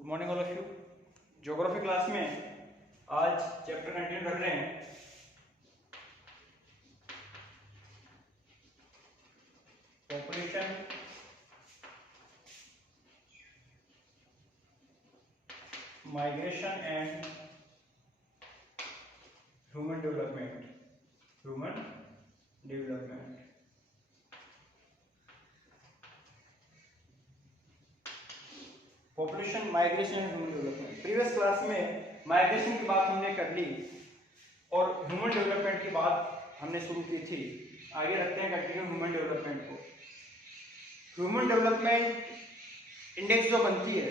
Good morning all of you. Geography class में आज chapter continue कर रहे हैं। Population, migration and human development. Population, migration and human development. Previous class में migration की बात हमने कर ली और ह्यूमन डेवलपमेंट की बात हमने शुरू की थी। आगे रखते हैं कंटिन्यू ह्यूमन डेवलपमेंट को। ह्यूमन डेवलपमेंट इंडेक्स जो बनती है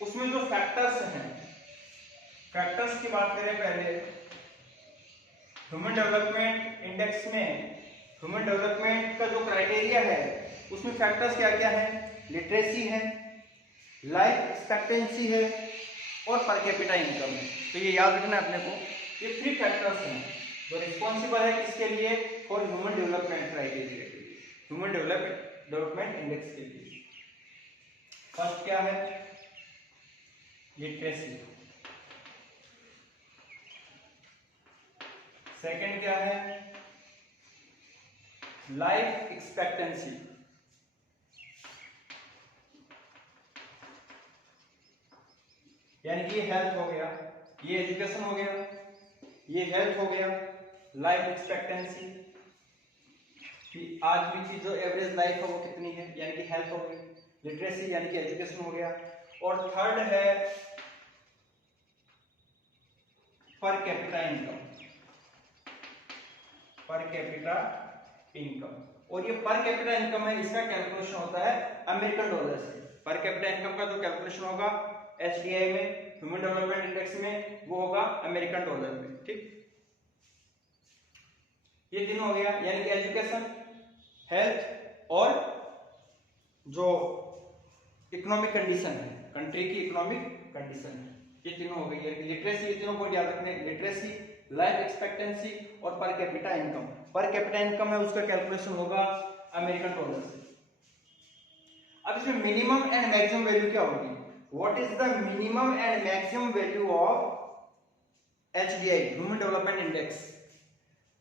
उसमें जो फैक्टर्स हैं, फैक्टर्स की बात करें पहले। ह्यूमन डेवलपमेंट इंडेक्स में ह्यूमन डेवलपमेंट का जो क्राइटेरिया है उसमें फैक्टर्स क्या क्या है? लिटरेसी है, लाइफ एक्सपेक्टेंसी है और पर कैपिटा इनकम है। तो ये याद रखना है अपने को। ये 3 फैक्टर्स हैं जो रिस्पॉन्सिबल है किसके लिए? फॉर ह्यूमन डेवलपमेंट क्राइटेरिया के लिए, ह्यूमन डेवलपमेंट इंडेक्स के लिए। फर्स्ट क्या है? लिटरेसी। सेकंड क्या है? Life expectancy. यानी कि ये हेल्थ हो गया, ये एजुकेशन हो गया, ये हेल्थ हो गया, लाइफ एक्सपेक्टेंसी कि आदमी की जो एवरेज लाइफ है वो कितनी है, यानी कि हेल्थ हो गई। लिटरेसी यानी कि एजुकेशन हो गया। और थर्ड है per capita income. Per capita income, और ये पर कैपिटा इनकम है, इसका कैलकुलेशन होता है अमेरिकन डॉलर से। पर कैपिटा इनकम का जो कैलकुलेशन होगा एचडीआई में, ह्यूमन डेवलपमेंट इंडेक्स में, वो होगा अमेरिकन डॉलर में। ठीक, ये तीनों हो गया, यानी कि एजुकेशन, हेल्थ और जो इकोनॉमिक कंडीशन है, कंट्री की इकोनॉमिक कंडीशन है, ये तीनों हो गई है। लिटरेसी, ये तीनों को याद रखने, लिटरेसी, लाइफ एक्सपेक्टेंसी और per capita income. Per capita income है उसका कैलकुलेशन होगा अमेरिकन डॉलर से। अब इसमें मिनिमम एंड मैक्सिमम वैल्यू क्या होगी? What is the minimum and maximum value of HDI, human development index?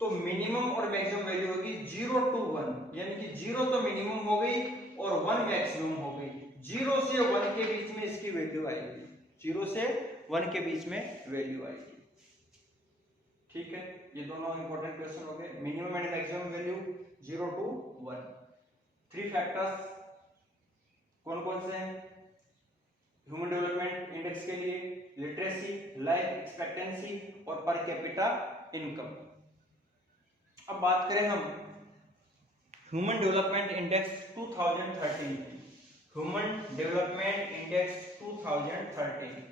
तो मिनिमम और मैक्सिमम वैल्यू होगी 0 to 1, यानी कि 0 तो मिनिमम हो गई और 1 मैक्सिमम हो गई। 0 से 1 के बीच में इसकी वैल्यू आएगी, 0 से 1 के बीच में वैल्यू आएगी। ठीक है, ये दोनों इंपॉर्टेंट क्वेश्चन हो गए। Minimum and maximum value 0 to 1। 3 factors कौन कौन से हैं ह्यूमन डेवलपमेंट इंडेक्स के लिए? लिटरेसी, लाइफ एक्सपेक्टेंसी और पर कैपिटा इनकम। अब बात करें हम ह्यूमन डेवलपमेंट इंडेक्स 2013 की। Human development index 2013।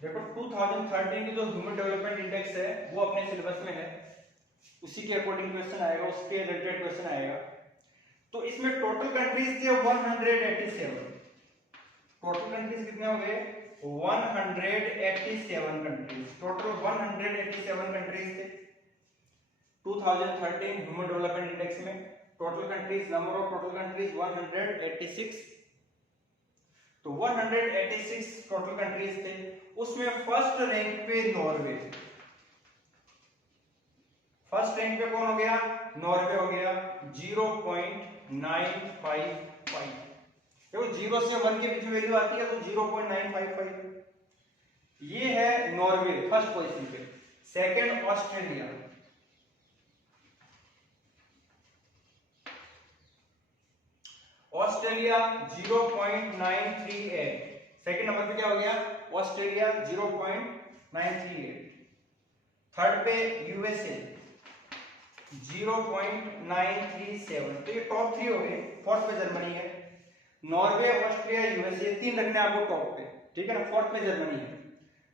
देखो 2013 की जो ह्यूमन डेवलपमेंट इंडेक्स है वो अपने सिलेबस में है, उसी के अकॉर्डिंग क्वेश्चन आएगा, उसके रिलेटेड क्वेश्चन आएगा। तो इसमें टोटल कंट्रीज थे 187। टोटल कंट्रीज कितने हो गए? 187 कंट्रीज। टोटल 187 कंट्रीज थे 2013 ह्यूमन डेवलपमेंट इंडेक्स में। Total countries, number of total countries 186। तो 186 टोटल कंट्रीज थे, उसमें फर्स्ट रैंक पे नॉर्वे। फर्स्ट रैंक पे कौन हो गया? नॉर्वे हो गया, 0.955। देखो 0 से 1 के बीच में वैल्यू आती है तो 0.955। ये है नॉर्वे फर्स्ट पोजीशन पे। Second Australia, Australia 0.938। Second number पे क्या हो गया? ऑस्ट्रेलिया 0.938। थर्ड पे यूएसए 0.937। तो ये टॉप 3 हो गए। फोर्थ पे जर्मनी है। नॉर्वे, ऑस्ट्रिया, यूएसए, 3 रखने आपको टॉप पे, ठीक है ना। फोर्थ पे जर्मनी है।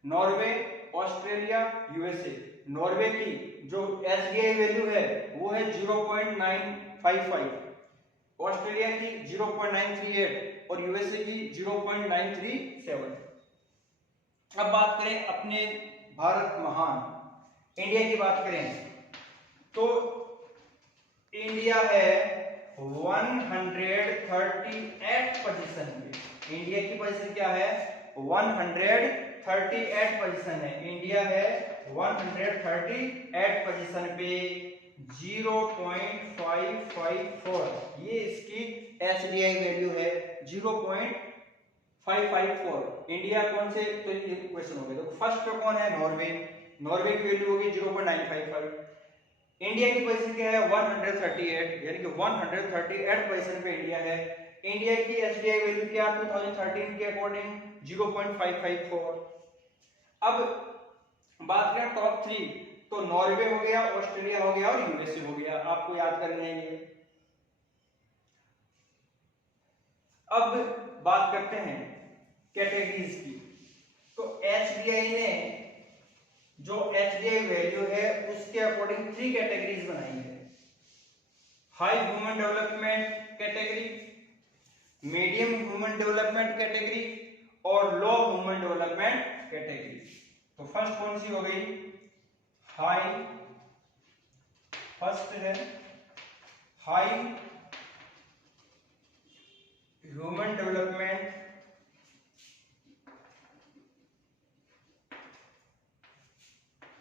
Norway, Australia, USA. नॉर्वे की जो एसडीआई वैल्यू है वो है 0.955, ऑस्ट्रेलिया की 0.938 और यूएसए की 0.937। अब बात करें अपने भारत महान इंडिया की बात करें तो इंडिया है 138 पोजीशन पे। इंडिया की पोजीशन क्या है? 138 पोजीशन है। इंडिया है 138 पोजीशन पे 0.554 ये इसकी एसडीआई वैल्यू है 0.554। इंडिया कौन से तो ये क्वेश्चन हो गया। तो फर्स्ट पे कौन है? नॉर्वे। नॉर्वे की वैल्यू होगी 0.955। इंडिया की पोजीशन क्या है? 138 यानी कि 138 पोजीशन पे इंडिया है। इंडिया की एसडीआई वैल्यू क्या 2013 के अकॉर्डिंग 0.554। अब बात करें टॉप 3 तो नॉर्वे हो गया, ऑस्ट्रेलिया हो गया और यूएसए हो गया। आपको याद करने हैं ये। अब बात करते हैं कैटेगरीज की। तो एसडीआई ने जो एसडीआई वैल्यू है उसके अकॉर्डिंग 3 कैटेगरीज बनाई है। High human development category, medium human development category और लो ह्यूमन डेवलपमेंट कैटेगरी। तो फर्स्ट कौन सी हो गई? हाई। फर्स्ट है हाई ह्यूमन डेवलपमेंट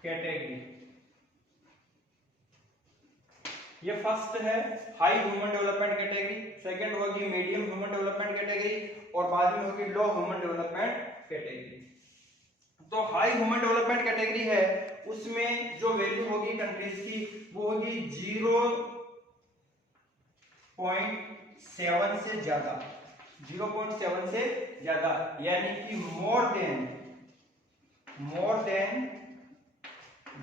कैटेगरी, ये फर्स्ट है high human development category. Second होगी मीडियम ह्यूमन डेवलपमेंट कैटेगरी और बाद में होगी लो ह्यूमन डेवलपमेंट कैटेगरी। तो हाई ह्यूमन डेवलपमेंट कैटेगरी है उसमें जो वैल्यू होगी कंट्रीज की वो होगी 0.7 से ज्यादा, 0.7 से ज्यादा यानी कि मोर देन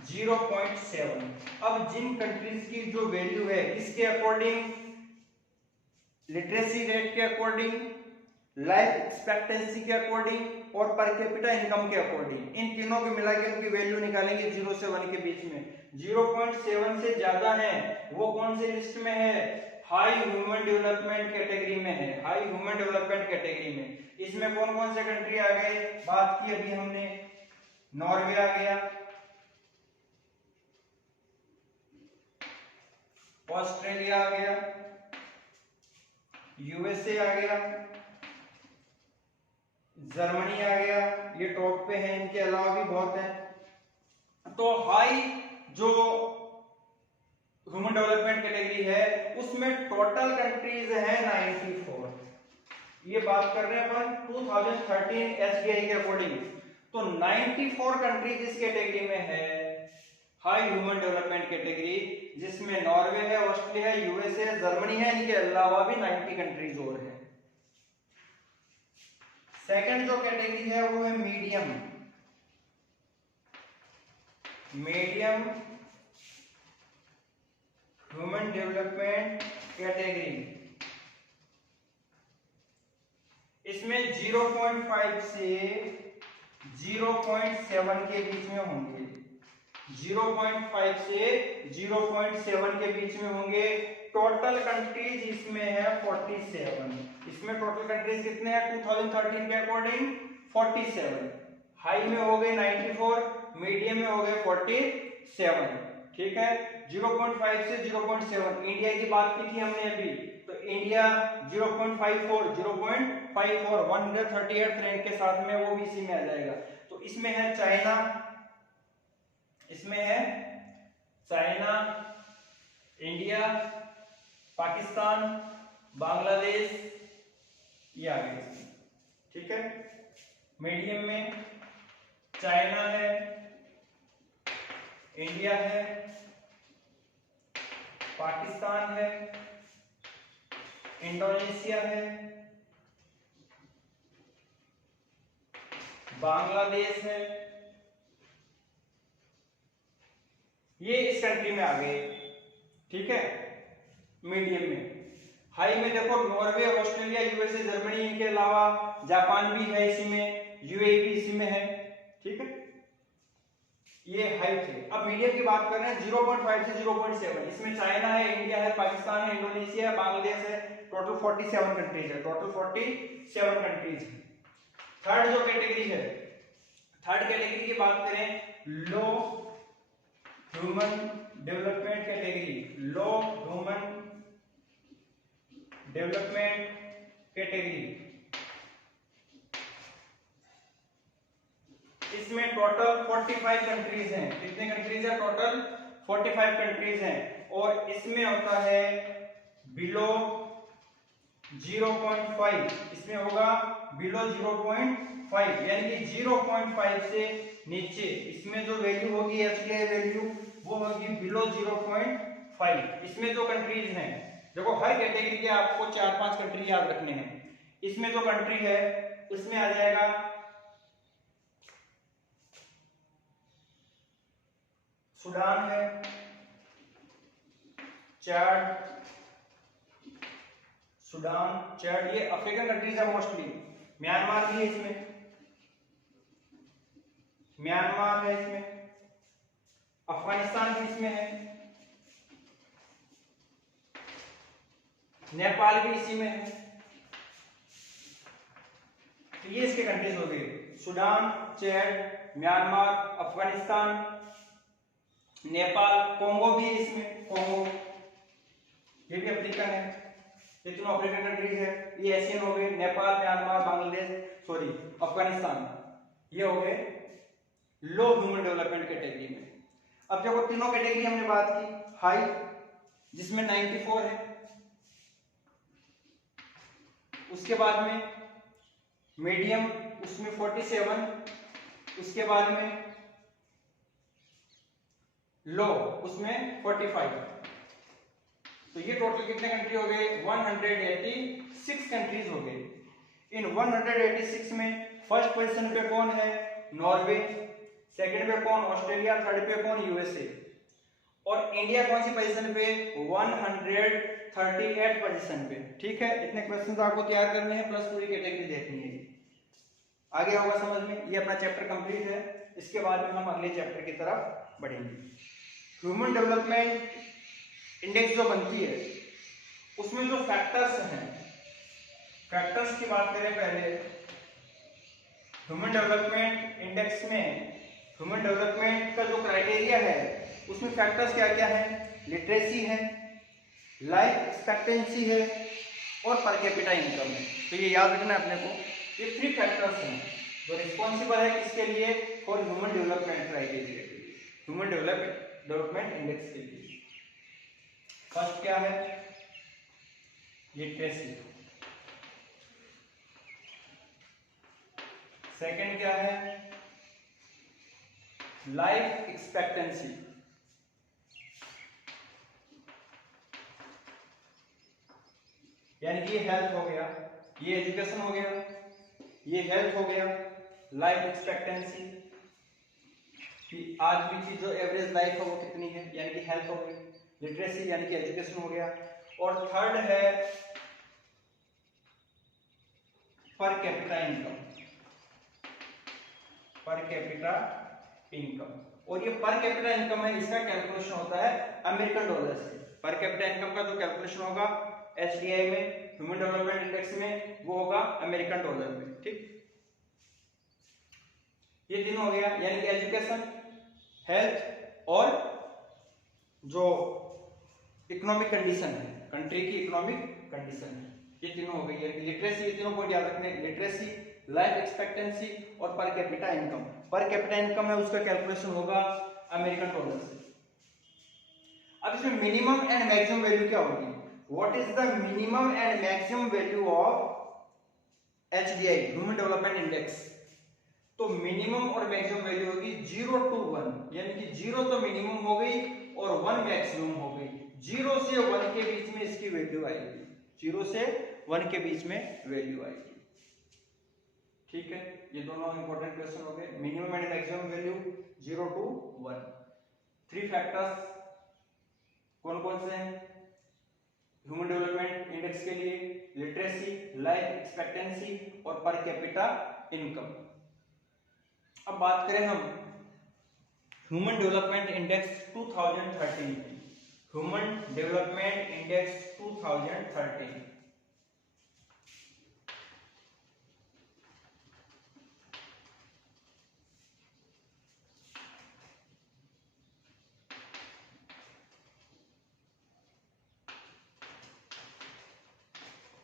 0.7। अब जिन कंट्रीज की जो वैल्यू है इसके अकॉर्डिंग, लिटरेसी रेट के अकॉर्डिंग, लाइफ एक्सपेक्टेंसी के अकॉर्डिंग और पर कैपिटा इनकम के अकॉर्डिंग, इन तीनों को मिला के उनकी वैल्यू निकालेंगे 0 से 1 के बीच में। 0.7 से ज्यादा है वो कौन से लिस्ट में है? हाई ह्यूमन डेवलपमेंट कैटेगरी में है। हाई ह्यूमन डेवलपमेंट कैटेगरी में इसमें कौन कौन से कंट्री आ गए? बात की अभी हमने, नॉर्वे आ गया, ऑस्ट्रेलिया आ गया, यूएसए आ गया, जर्मनी आ गया, ये टॉप पे है। इनके अलावा भी बहुत है। तो हाई जो ह्यूमन डेवलपमेंट कैटेगरी है उसमें टोटल कंट्रीज है 94। ये बात कर रहे हैं अपन 2013 एसडीआई के अकॉर्डिंग। तो 94 कंट्रीज इस कैटेगरी में है हाई ह्यूमन डेवलपमेंट कैटेगरी, जिसमें नॉर्वे है, ऑस्ट्रेलिया है, यूएसए, जर्मनी है। इनके अलावा भी 90 कंट्रीज और है। सेकंड जो कैटेगरी है वो है मीडियम ह्यूमन डेवलपमेंट कैटेगरी। इसमें 0.5 से 0.7 के बीच में होंगे। 0.5 से 0.7 के बीच में होंगे। टोटल कंट्रीज इसमें है 47। इसमें टोटल कंट्रीज कितने हैं 2013 के अकॉर्डिंग? 47। हाई में हो गए 94, मीडियम में हो गए 47। ठीक है, 0.5 से 0.7। इंडिया की बात की थी हमने अभी, तो इंडिया 0.54 138 रैंक के साथ में वो भी इसी में आ जाएगा। तो इसमें है चाइना, इंडिया, पाकिस्तान, बांग्लादेश, ये आ गए। ठीक है, मीडियम में चाइना है, इंडिया है, पाकिस्तान है, इंडोनेशिया है, बांग्लादेश है, ये इस कंट्री में आ गए। ठीक है, मीडियम में। हाई में देखो नॉर्वे, ऑस्ट्रेलिया, यूएसए, जर्मनी, इनके अलावा जापान भी है इसी में, यूएई भी इसी में है। ठीक है, ये हाई थे। अब मीडियम की बात कर रहे हैं 0.5 से 0.7। इसमें चाइना है, इंडिया है, पाकिस्तान है, इंडोनेशिया है, बांग्लादेश है। टोटल 47 कंट्रीज है। थर्ड जो कैटेगरी है थर्ड कैटेगरी की बात करें, लो ह्यूमन डेवलपमेंट कैटेगरी, लो ह्यूमन डेवलपमेंट कैटेगरी। इसमें टोटल 45 कंट्रीज हैं। कितने कंट्रीज हैं? टोटल 45 कंट्रीज हैं। और इसमें होता है बिलो 0.5, इसमें होगा बिलो 0.5, यानी कि 0.5 से नीचे इसमें जो वैल्यू होगी एचडीआई वैल्यू वो होगी बिलो 0.5। इसमें जो कंट्रीज हैं, देखो हर कैटेगरी के आपको 4-5 कंट्री याद रखने हैं। इसमें जो कंट्री है उसमें आ जाएगा सूडान है, चाड, सूडान, चाड, ये अफ्रीकन कंट्रीज है मोस्टली। म्यांमार भी है इसमें, म्यांमार है इसमें, अफगानिस्तान भी इसमें है, नेपाल भी इसी में है। तो ये इसके कंट्रीज हो गए, सूडान, चाड, म्यांमार, अफगानिस्तान, नेपाल, कोंगो भी है इसमें, कोंगो ये भी अफ्रीकन है। ये तीनों अफ्रीकन कंट्रीज है। ये एशियन हो गए, नेपाल, म्यांमार, बांग्लादेश, सॉरी अफगानिस्तान, ये हो गए लो ह्यूमन डेवलपमेंट कैटेगरी में। अब देखो तीनों कैटेगरी हमने बात की, हाई जिसमें 94 है, उसके बाद में मीडियम उसमें 47, उसके बाद में लो उसमें 45। तो ये टोटल कितने कंट्री हो गए? 186 कंट्रीज हो गए। इन 186 में फर्स्ट पोजीशन पे कौन है? नॉर्वे, सेकंड पे कौन? ऑस्ट्रेलिया, थर्ड पे कौन? यूएसए। और इंडिया कौन सी पोजीशन पे? 138 पोजीशन पे। ठीक है, इतने क्वेश्चंस आपको तैयार करने हैं प्लस पूरी कैटेगरी देखनी है। आगे होगा समझ में। ये अपना चैप्टर कंप्लीट है, इसके बाद में हम अगले चैप्टर की तरफ बढ़ेंगे। ह्यूमन डेवलपमेंट इंडेक्स जो बनती है उसमें जो फैक्टर्स हैं, फैक्टर्स की बात करें पहले। ह्यूमन डेवलपमेंट इंडेक्स में ह्यूमन डेवलपमेंट का जो क्राइटेरिया है उसमें फैक्टर्स क्या क्या है? लिटरेसी है, लाइफ एक्सपेक्टेंसी है और पर कैपिटा इनकम है। तो ये याद रखना है अपने को। ये 3 फैक्टर्स हैं जो रिस्पॉन्सिबल है किसके लिए? फॉर ह्यूमन डेवलपमेंट क्राइटेरिया के लिए, ह्यूमन डेवलपमेंट इंडेक्स के लिए। फर्स्ट क्या है? लिटरेसी। सेकंड क्या है? Life expectancy. यानी कि ये हेल्थ हो गया, ये एजुकेशन हो गया, ये हेल्थ हो गया, लाइफ एक्सपेक्टेंसी कि आदमी की जो एवरेज लाइफ है वो कितनी है, यानी कि हेल्थ हो गई। लिटरेसी यानी कि एजुकेशन हो गया। और थर्ड है per capita income, per capita income. और ये पर कैपिटा इनकम है, इसका कैलकुलेशन होता है अमेरिकन डॉलर से। पर कैपिटा इनकम का जो कैलकुलेशन होगा एचडीआई में, ह्यूमन डेवलपमेंट इंडेक्स में, वो होगा अमेरिकन डॉलर में। ठीक, ये तीनों हो गया, यानी कि एजुकेशन, हेल्थ और जो इकोनॉमिक कंडीशन है, कंट्री की इकोनॉमिक कंडीशन है, ये तीनों हो गई है। लिटरेसी, ये तीनों को याद रखने, लिटरेसी, लाइफ एक्सपेक्टेंसी और per capita income. Per capita income है उसका कैलकुलेशन होगा अमेरिकन डॉलर से। अब इसमें मिनिमम एंड मैक्सिमम वैल्यू क्या होगी? What is the minimum and maximum value of HDI, human development index? तो मिनिमम और मैक्सिमम वैल्यू होगी 0 to 1, यानी कि 0 तो मिनिमम हो गई और 1 मैक्सिमम हो गई। 0 से 1 के बीच में इसकी वैल्यू आएगी, 0 से 1 के बीच में वैल्यू आएगी। ठीक है, ये दोनों इंपॉर्टेंट क्वेश्चन हो गए। Minimum and maximum value 0 to 1। 3 factors कौन कौन से हैं ह्यूमन डेवलपमेंट इंडेक्स के लिए? लिटरेसी, लाइफ एक्सपेक्टेंसी और पर कैपिटा इनकम। अब बात करें हम ह्यूमन डेवलपमेंट इंडेक्स 2013 की। Human development index 2013।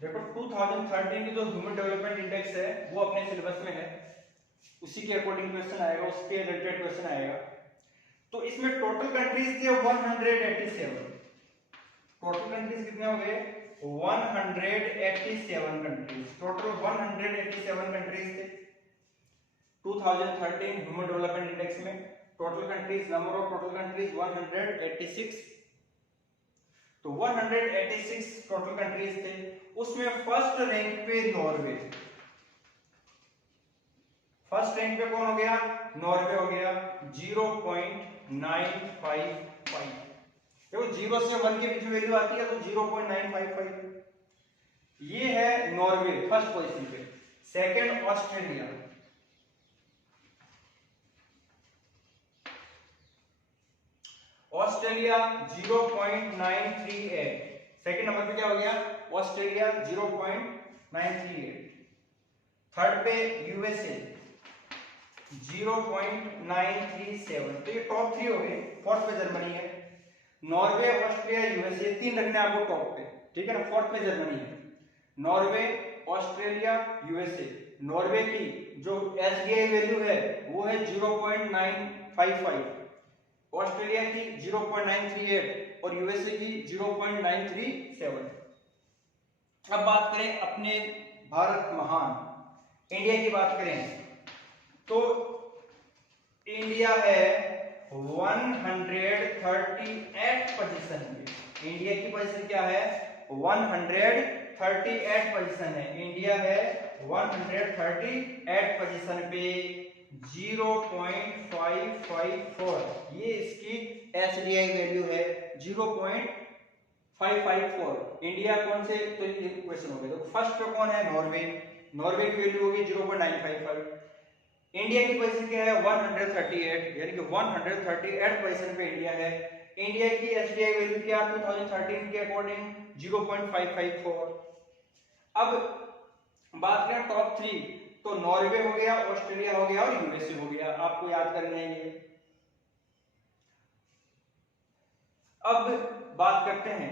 देखो 2013 की जो ह्यूमन डेवलपमेंट इंडेक्स है वो अपने सिलेबस में है, उसी के अकॉर्डिंग क्वेश्चन आएगा, उसके रिलेटेड क्वेश्चन आएगा। तो इसमें टोटल कंट्रीज थे 187। टोटल कंट्रीज कितने हो गए? 187 कंट्रीज, टोटल 187 कंट्रीज थे 2013 ह्यूमन डेवलपमेंट इंडेक्स में। Total countries, number of total countries 186। तो 186 टोटल कंट्रीज थे, उसमें फर्स्ट रैंक पे नॉर्वे। फर्स्ट रैंक पे कौन हो गया? नॉर्वे हो गया 0.955। देखो 0 से 1 के बीच में वैल्यू आती है तो 0.955, ये है नॉर्वे फर्स्ट पोजीशन पे। Second Australia, Australia 0.938, second number पे क्या हो गया? ऑस्ट्रेलिया 0.938। थर्ड पे यूएसए 0.937। तो ये टॉप 3 हो गए। फोर्थ पे जर्मनी है। नॉर्वे, ऑस्ट्रेलिया, यूएसए, 3 रखने आपको टॉप पे, ठीक है ना। फोर्थ पे जर्मनी है। Norway, Australia, USA. नॉर्वे की जो एसडीआई वैल्यू है वो है 0.955, ऑस्ट्रेलिया की 0.938 और यूएसए की 0.937। अब बात करें अपने भारत महान इंडिया की बात करें तो इंडिया है 138 पोजीशन पे। इंडिया की पोजीशन क्या है? 138 पोजीशन है। इंडिया है 138 पोजीशन पे 0.554, ये इसकी एसडीआई वैल्यू है 0.554। इंडिया कौन से? तो ये क्वेश्चन हो गया। तो फर्स्ट पे कौन है? नॉर्वे। नॉर्वे की वैल्यू होगी 0.955। इंडिया की पोजीशन क्या है? 138, यानी कि 138 पोजीशन पे इंडिया है। इंडिया की एसडीआई वैल्यू क्या 2013 के अकॉर्डिंग? 0.554। अब बात करें टॉप 3 तो नॉर्वे हो गया, ऑस्ट्रेलिया हो गया और यूएसए हो गया। आपको याद करना है ये। अब बात करते हैं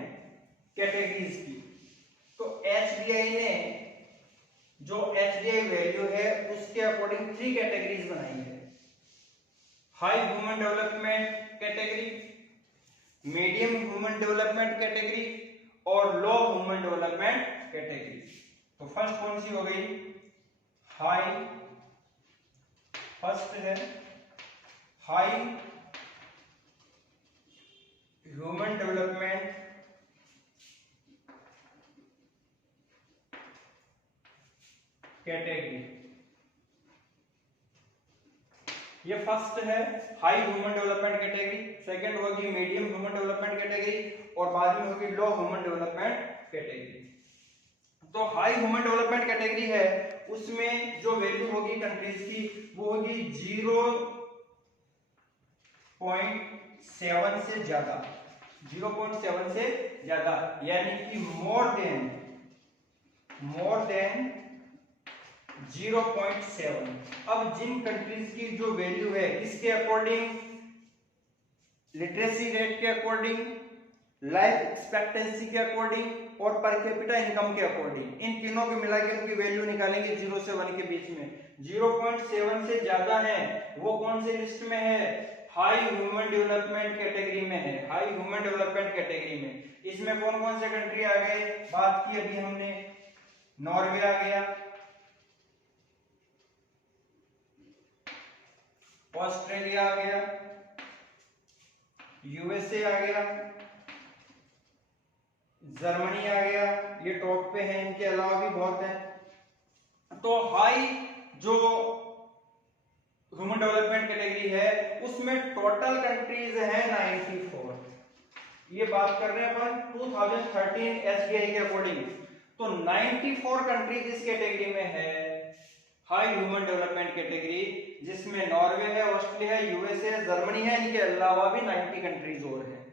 कैटेगरीज की। तो एसडीआई ने जो एसडीआई वैल्यू है उसके अकॉर्डिंग 3 कैटेगरीज बनाई है। High human development category, medium human development category और लो ह्यूमन डेवलपमेंट कैटेगरी। तो फर्स्ट कौन सी हो गई? हाई, फर्स्ट है हाई ह्यूमन डेवलपमेंट कैटेगरी, ये फर्स्ट है high human development category. Second होगी मीडियम ह्यूमन डेवलपमेंट कैटेगरी और बाद में होगी लो ह्यूमन डेवलपमेंट कैटेगरी। तो हाई ह्यूमन डेवलपमेंट कैटेगरी है, उसमें जो वैल्यू होगी कंट्रीज की वो होगी 0.7 से ज्यादा, 0.7 से ज्यादा, यानी कि मोर देन 0.7। अब जिन कंट्रीज की जो वैल्यू है इसके अकॉर्डिंग, लिटरेसी रेट के अकॉर्डिंग, लाइफ एक्सपेक्टेंसी के अकॉर्डिंग और पर कैपिटा इनकम के अकॉर्डिंग, इन तीनों को मिला के उनकी वैल्यू निकालेंगे 0 से 1 के बीच में। 0.7 से ज्यादा है वो कौन से लिस्ट में है? हाई ह्यूमन डेवलपमेंट कैटेगरी में है। हाई ह्यूमन डेवलपमेंट कैटेगरी में इसमें कौन कौन से कंट्री आ गए? बात की अभी हमने, नॉर्वे आ गया, ऑस्ट्रेलिया आ गया, यूएसए आ गया, जर्मनी आ गया, ये टॉप पे है। इनके अलावा भी बहुत हैं। तो हाई जो ह्यूमन डेवलपमेंट कैटेगरी है उसमें टोटल कंट्रीज है 94। ये बात कर रहे हैं अपन 2013 एसडीआई के अकॉर्डिंग। तो 94 कंट्रीज इस कैटेगरी में है, हाई ह्यूमन डेवलपमेंट कैटेगरी, जिसमें नॉर्वे है, ऑस्ट्रेलिया है, यूएसए, जर्मनी है। इनके अलावा भी 90 कंट्रीज और हैं।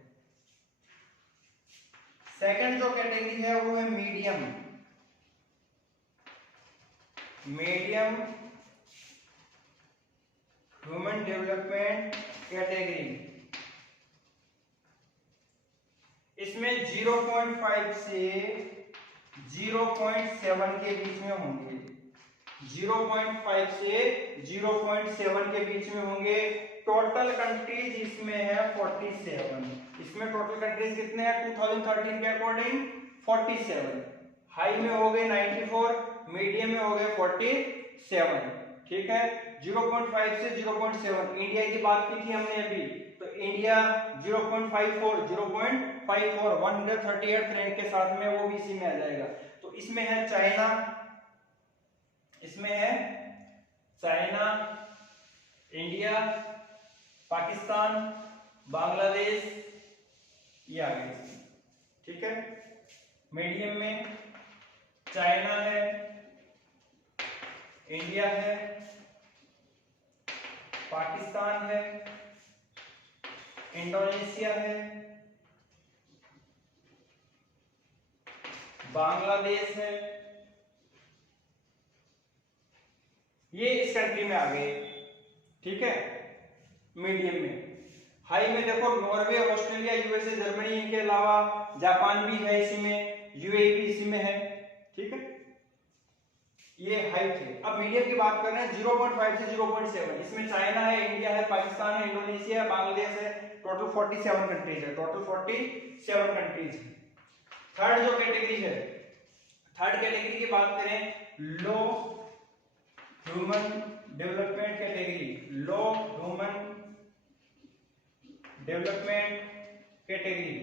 सेकंड जो कैटेगरी है वो है मीडियम ह्यूमन डेवलपमेंट कैटेगरी। इसमें 0.5 से 0.7 के बीच में होंगे, 0.5 से 0.7 के बीच में होंगे। टोटल कंट्रीज इसमें है 47। इसमें टोटल कंट्रीज कितने हैं 2013 के अकॉर्डिंग 47। हाई में हो गए 94, मीडियम में हो गए 47। ठीक है, 0.5 से 0.7। इंडिया की बात की थी हमने अभी, तो इंडिया 0.54 138 रैंक के साथ में वो भी इसी में आ जाएगा। तो इसमें है चाइना, इसमें है चाइना, इंडिया, पाकिस्तान, बांग्लादेश, ये आ गए। ठीक है, मीडियम में चाइना है, इंडिया है, पाकिस्तान है, इंडोनेशिया है, बांग्लादेश है, ये इस कंट्री में आ गए। ठीक है, मीडियम में। हाई में देखो नॉर्वे, ऑस्ट्रेलिया, यूएसए, जर्मनी के अलावा जापान भी है इसी में, यूएई भी इसी में है। ठीक है, ये हाई थे। अब मीडियम की बात कर रहे हैं 0.5 से 0.7। इसमें चाइना है, इंडिया है, पाकिस्तान है, इंडोनेशिया है, बांग्लादेश है। टोटल 47 कंट्रीज है, टोटल 47 कंट्रीज है। थर्ड जो कैटेगरी है, थर्ड कैटेगरी की बात करें लो ह्यूमन डेवलपमेंट कैटेगरी, लो ह्यूमन डेवलपमेंट कैटेगरी।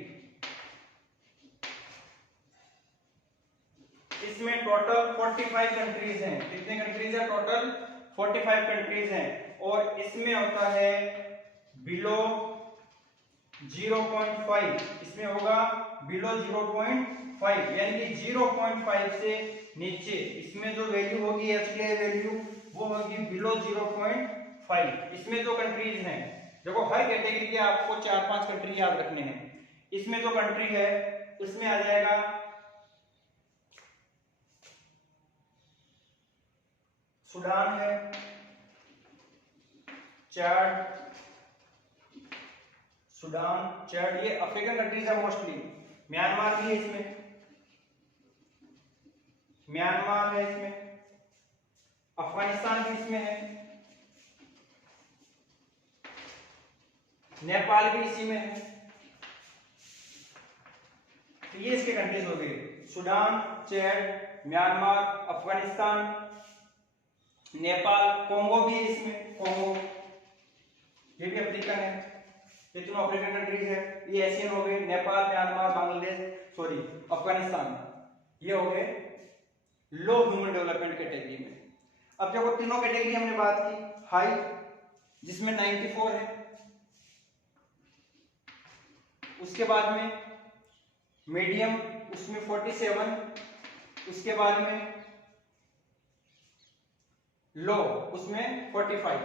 इसमें टोटल 45 कंट्रीज हैं। कितने कंट्रीज है टोटल 45 कंट्रीज हैं। और इसमें होता है बिलो 0.5, इसमें होगा बिलो 0.5, यानी कि 0.5 से नीचे इसमें जो वैल्यू होगी एफडीआई वैल्यू वो होगी बिलो 0.5। इसमें जो कंट्रीज हैं, देखो हर कैटेगरी के आपको 4-5 कंट्री याद रखने हैं। इसमें जो कंट्री है इसमें आ जाएगा सूडान है, चाड, सूडान, चाड, ये अफ्रीकन कंट्रीज है मोस्टली। म्यांमार भी है इसमें, म्यांमार है इसमें, अफगानिस्तान भी इसमें है, नेपाल भी इसी में है। तो ये इसके कंट्रीज हो गए, सूडान, चाड, म्यांमार, अफगानिस्तान, नेपाल, कोंगो भी है इसमें, कोंगो ये भी अफ्रीकन है। ये तीनों अफ्रीकन कंट्रीज है। ये एशियन हो गए, नेपाल, म्यांमार, बांग्लादेश, सॉरी अफगानिस्तान, ये हो गए लो ह्यूमन डेवलपमेंट कैटेगरी में। अब देखो तीनों कैटेगरी हमने बात की, हाई जिसमें 94 है, उसके बाद में मीडियम उसमें 47, उसके बाद में लो उसमें 45।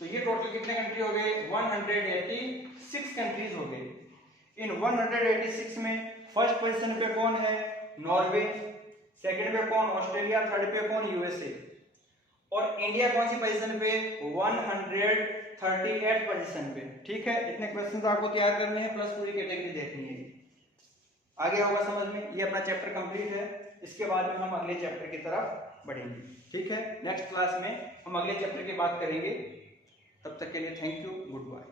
तो ये टोटल कितने कंट्री हो गए 186 कंट्रीज हो गए। इन 186 में फर्स्ट पोजीशन पे कौन है नॉर्वे, सेकंड पे कौन ऑस्ट्रेलिया, थर्ड पे कौन यूएसए, और इंडिया कौन सी पोजीशन पे 138 पोजीशन पे। ठीक है, इतने क्वेश्चंस आपको तैयार करने हैं प्लस पूरी कैटेगरी देखनी है। आगे होगा समझ में। ये अपना चैप्टर कंप्लीट है, इसके बाद में हम अगले चैप्टर की तरफ बढ़ेंगे। ठीक है, नेक्स्ट क्लास में हम अगले चैप्टर की बात करेंगे। तब तक के लिए थैंक यू, गुड बाय।